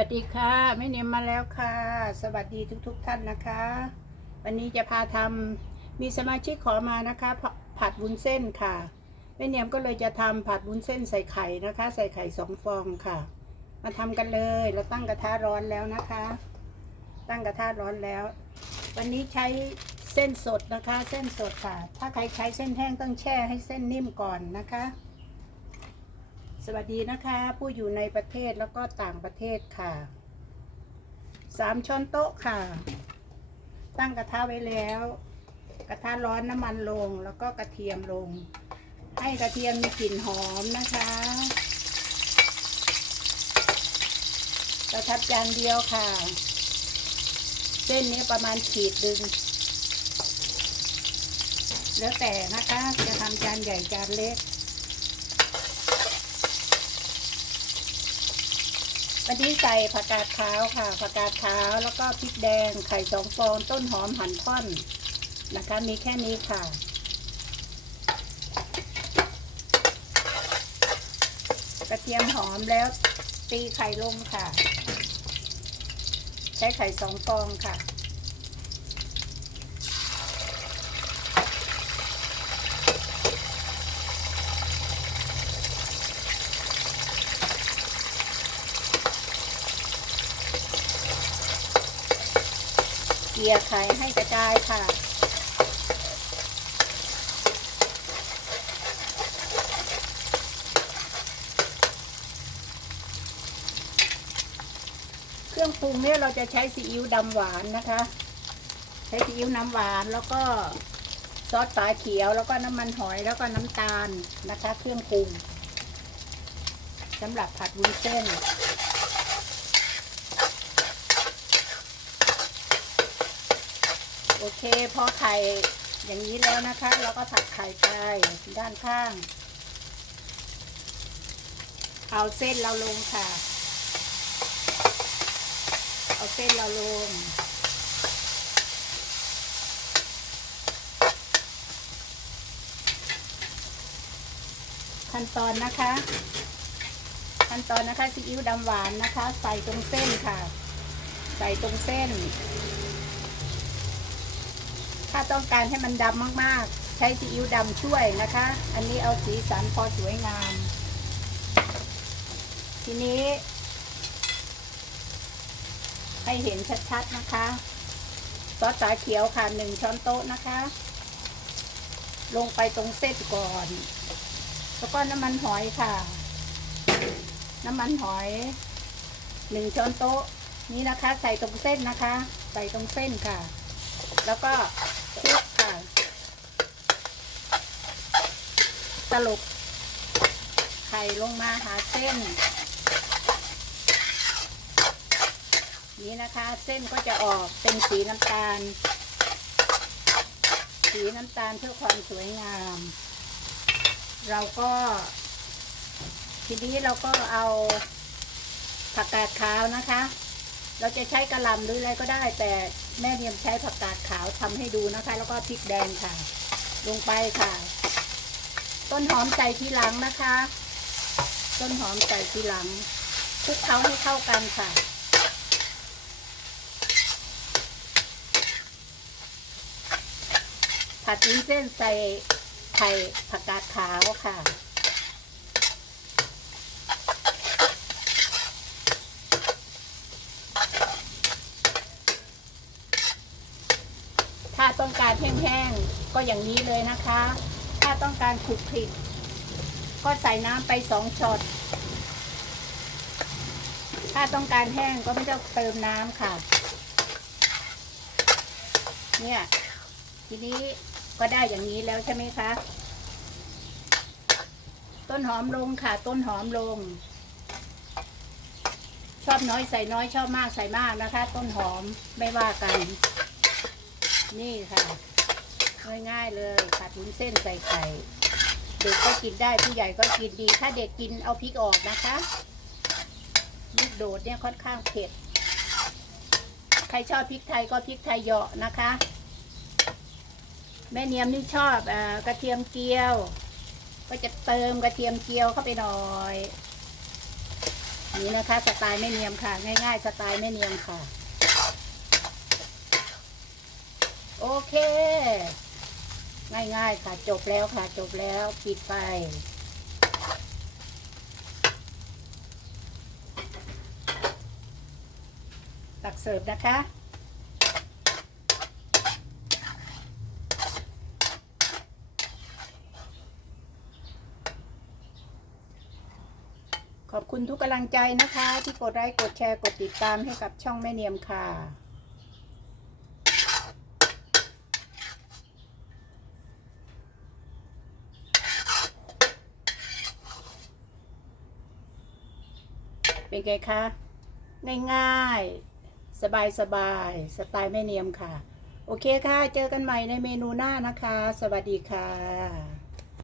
วัสดีค่ะแม่เนียมมาแล้วค่ะ สวัสดีทุกๆทท่านนะคะ วันนี้จะพาทำมีสมาชิกขอมานะคะผผัดวุ้นเส้นค่ะแม่เนียมก็เลยจะทำผัดวุ้นเส้นใส่ไข่นะคะ ใส่ไข่สองฟองค่ะ มาทำกันเลยเราตั้งกระทะร้อนแล้วนะคะ ตั้งกระทะร้อนแล้ว วันนี้ใช้เส้นสดนะคะ เส้นสดค่ะ ถ้าใครใช้เส้นแห้งต้องแช่ให้เส้นนิ่มก่อนนะคะ สวัสดีนะคะ ผู้อยู่ในประเทศแล้วก็ต่างประเทศค่ะสามช้อนโต๊ะค่ะ ตั้งกระทะไว้แล้ว กระทะร้อนน้ำมันลงแล้วก็กระเทียมลง ให้กระเทียมมีกลิ่นหอมนะคะกระทับจานเดียวค่ะ เส้นนี้ประมาณขีดดึง แล้วแต่นะคะจะทำจานใหญ่จานเล็ก วันนี้ใส่ผักกาดขาวค่ะ ผักกาดขาวแล้วก็พริกแดง ไข่สองฟอง ต้นหอมหั่นท่อนนะคะ มีแค่นี้ค่ะ กระเทียมหอมแล้วตีไข่ลงค่ะ ใช้ไข่สองฟองค่ะ กลี่ยไข่ให้กระจายค่ะ เครื่องปรุงเนี่ยเราจะใช้ซีอิ๊วดำหวานนะคะ ใช้ซีอิ๊วน้ำหวานแล้วก็ซอสฝาเขียวแล้วก็น้ำมันหอยแล้วก็น้ำตาลนะคะ เครื่องปรุงสำหรับผัดวุ้นเส้น โอเคพอไข่อย่างนี้แล้วนะคะ เราก็ผัดไข่ไปด้านข้าง เอาเส้นเราลงค่ะ เอาเส้นเราลง ขั้นตอนนะคะ ขั้นตอนนะคะซีอิ๊วดำหวานนะคะ ใส่ตรงเส้นค่ะ ใส่ตรงเส้น ถ้าต้องการให้มันดำมากๆ ใช้ซีอิ๊วดำช่วยนะคะ อันนี้เอาสีสันพอสวยงาม ทีนี้ ให้เห็นชัดๆนะคะ ซอสสาเขียวค่ะหนึ่งช้อนโต๊ะนะคะ ลงไปตรงเส้นก่อน แล้วก็น้ำมันหอยค่ะ น้ำมันหอยหนึ่งช้อนโต๊ะนี้นะคะ ใส่ตรงเส้นนะคะ ใส่ตรงเส้นค่ะ แล้วก็คลุกค่ะสรุปไข่ลงมาหาเส้น นี้นะคะเส้นก็จะออกเป็นสีน้ำตาล สีน้ำตาลเพื่อความสวยงาม เราก็ ทีนี้เราก็เอาผักกาดขาวนะคะ เราจะใช้กระลำหรืออะไรก็ได้ แต่แม่เนียมใช้ผักกาดขาวทำให้ดูนะคะ แล้วก็พริกแดงค่ะ ลงไปค่ะ ต้นหอมใส่ทีหลังนะคะ ต้นหอมใส่ทีหลังคลุกเคล้าให้เข้ากันค่ะผัดวุ้นเส้นใส่ไข่ผักกาดขาวค่ะ ถ้าต้องการแห้งๆก็อย่างนี้เลยนะคะ ถ้าต้องการขลุกคลิกก็ใส่น้ำไปสองช็อต ถ้าต้องการแห้งก็ไม่ต้องเติมน้ำค่ะ เนี่ย ทีนี้ก็ได้อย่างนี้แล้วใช่ไหมคะ ต้นหอมลงค่ะ ต้นหอมลง ชอบน้อยใส่น้อยชอบมากใส่มากนะคะ ต้นหอมไม่ว่ากัน นี่ค่ะ ง่ายๆเลยผัดวุ้นเส้นใส่ไข่ เด็กก็กินได้ผู้ใหญ่ก็กินดี ถ้าเด็กกินเอาพริกออกนะคะลูกโดดเนี่ยค่อนข้างเผ็ด ใครชอบพริกไทยก็พริกไทยเหยาะนะคะ แม่เนียมนี่ชอบอกระเทียมเจียว ก็จะเติมกระเทียมเจียวเข้าไปหน่อย นี่นะคะ สไตล์ไม่เนียมค่ะ ง่าย ๆ สไตล์ไม่เนียมค่ะ โอเค ง่ายๆค่ะจบแล้วค่ะจบแล้วปิดไป ตักเสิร์ฟนะคะขอบคุณทุกกำลังใจนะคะ ที่กดไลค์กดแชร์กดติดตามให้กับช่องแม่เนียมค่ะ เป็นไงคะ ง่ายๆ สบายๆ สไตล์แม่เนียมค่ะ โอเคค่ะ เจอกันใหม่ในเมนูหน้านะคะ สวัสดีค่ะ